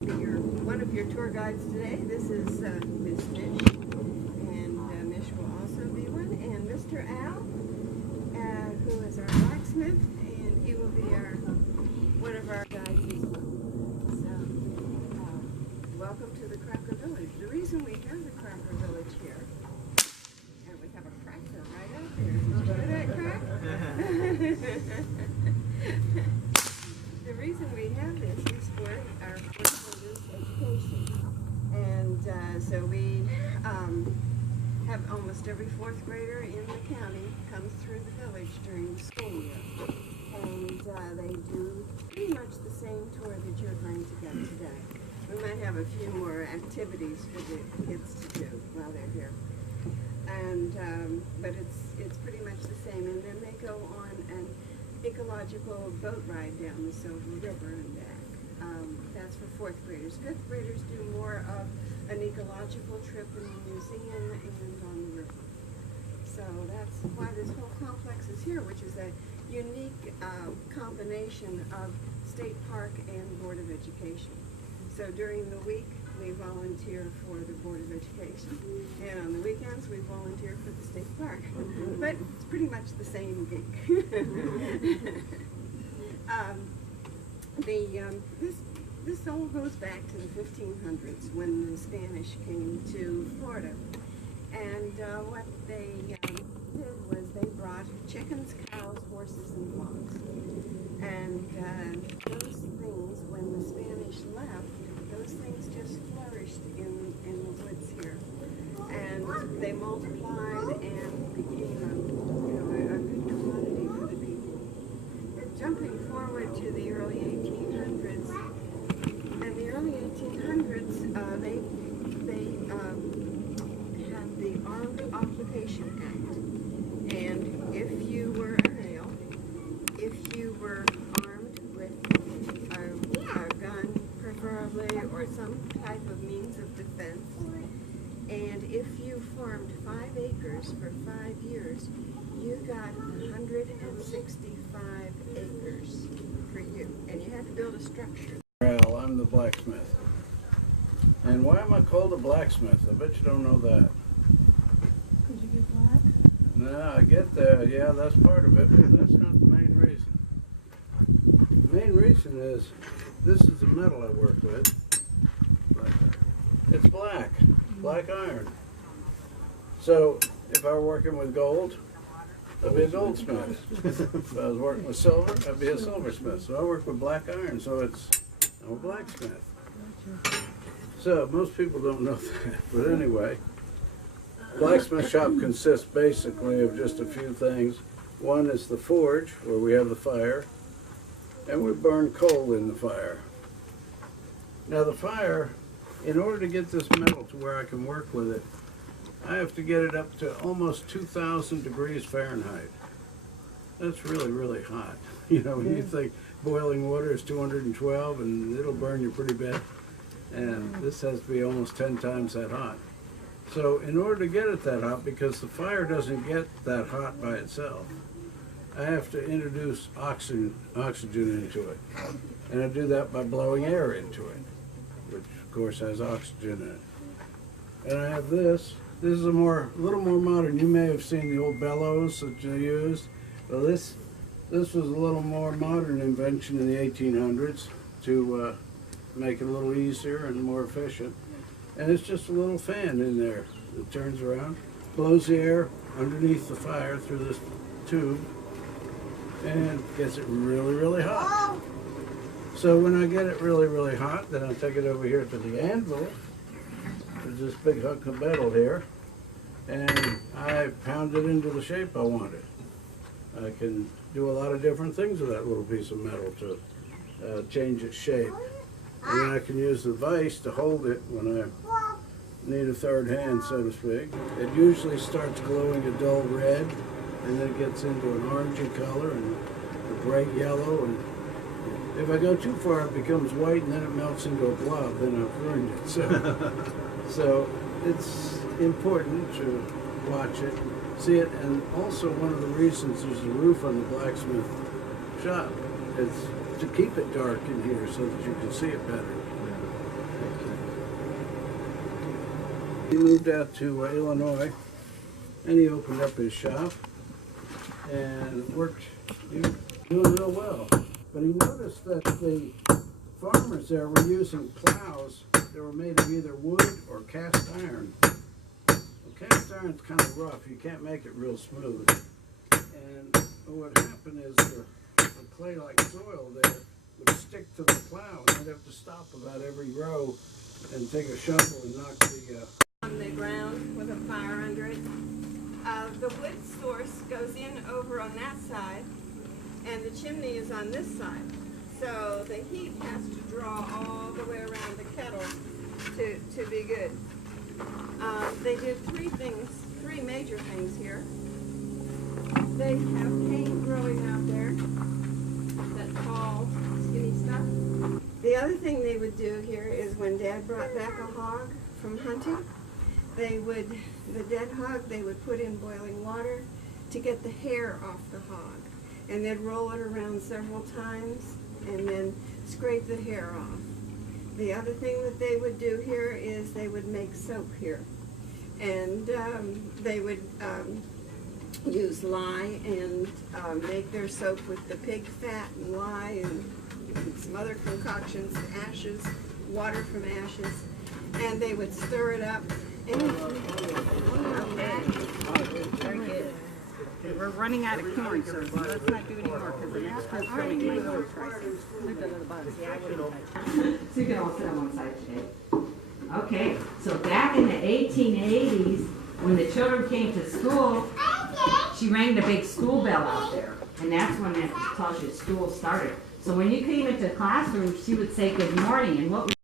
One of your tour guides today. This is Miss Mish, and Mish will also be one, and Mr. Al, who is our blacksmith, and he will be one of our guides as well. So, welcome to the Cracker Village. The reason we have the Cracker Village here, and we have a cracker right out there. Did you hear that crack? The reason we have this is for our education. And so we have almost every fourth grader in the county comes through the village during the school year. And they do pretty much the same tour that you're going to get today. We might have a few more activities for the kids to do while they're here. And but it's pretty much the same. And then they go on an ecological boat ride down the Silver River and back. That's for fourth graders. Fifth graders do more of an ecological trip in the museum and on the river. So that's why this whole complex is here, which is a unique combination of state park and Board of Education. So during the week, we volunteer for the Board of Education, and on the weekends we volunteer for the state park. But it's pretty much the same gig. This all goes back to the 1500s when the Spanish came to Florida, and what they did was they brought chickens, cows, horses, and hogs, and those things, when the Spanish left, those things just flourished in the woods here, and they multiplied and became a good commodity for the people. Jumping forward to the early 1800s, in the early 1800s, they had the Armed Occupation Act, and if you were a male, if you were armed with a gun, preferably, or some type of means of defense, and if you farmed 5 acres for 5 years, you got 165 acres for you, and you had to build a structure. Well, I'm the blacksmith. And why am I called a blacksmith? I bet you don't know that. Could you get black? No, I get that. Yeah, that's part of it, but that's not the main reason. The main reason is this is the metal I work with. It's black iron. So if I were working with gold, I'd be a goldsmith. If I was working with silver, I'd be a silversmith. So I work with black iron, so I'm a blacksmith. So most people don't know that, but anyway, blacksmith shop consists basically of just a few things. One is the forge, where we have the fire, and we burn coal in the fire. Now the fire, in order to get this metal to where I can work with it, I have to get it up to almost 2,000 degrees Fahrenheit. That's really, really hot. You know, when you think boiling water is 212 and it'll burn you pretty bad. And this has to be almost 10 times that hot. So in order to get it that hot, because the fire doesn't get that hot by itself, I have to introduce oxygen into it. And I do that by blowing air into it, which of course has oxygen in it. And I have this. This is a little more modern. You may have seen the old bellows that you used. Well, this was a little more modern invention in the 1800s to make it a little easier and more efficient. And it's just a little fan in there that turns around, blows the air underneath the fire through this tube, and gets it really, really hot. So when I get it really, really hot, then I take it over here to the anvil. There's this big hunk of metal here, and I pound it into the shape I want it. I can do a lot of different things with that little piece of metal to change its shape. And then I can use the vise to hold it when I need a third hand, so to speak. It usually starts glowing a dull red, and then it gets into an orangey color and a bright yellow. And if I go too far, it becomes white, and then it melts into a blob. Then I've ruined it. So it's important to watch it, see it, and also one of the reasons there's a roof on the blacksmith shop is to keep it dark in here so that you can see it better. He moved out to Illinois, and he opened up his shop, and worked, he was doing real well. But he noticed that the farmers there were using plows that were made of either wood or cast iron. Well, cast iron's kind of rough, you can't make it real smooth. And what happened is the clay-like soil there would stick to the plow, and they'd have to stop about every row and take a shovel and knock the on the ground with a fire under it. The wood source goes in over on that side, and the chimney is on this side. So the heat has to draw all the way around the kettle to be good. They did three major things here. They have cane growing out there, that tall, skinny stuff. The other thing they would do here is when Dad brought back a hog from hunting, the dead hog, they would put in boiling water to get the hair off the hog. And they'd roll it around several times and then scrape the hair off. The other thing that they would do here is they would make soap here. And they would use lye and make their soap with the pig fat and lye and some other concoctions, ashes, water from ashes. And they would stir it up. We're running out of corn, so let's not do any more because the next one's coming. Look at the bugs. Yeah, I wouldn't touch it. So you can all sit on one side today. Okay, so back in the 1880s, when the children came to school, she rang the big school bell out there. And that's when it tells you school started. So when you came into the classroom, she would say good morning. And what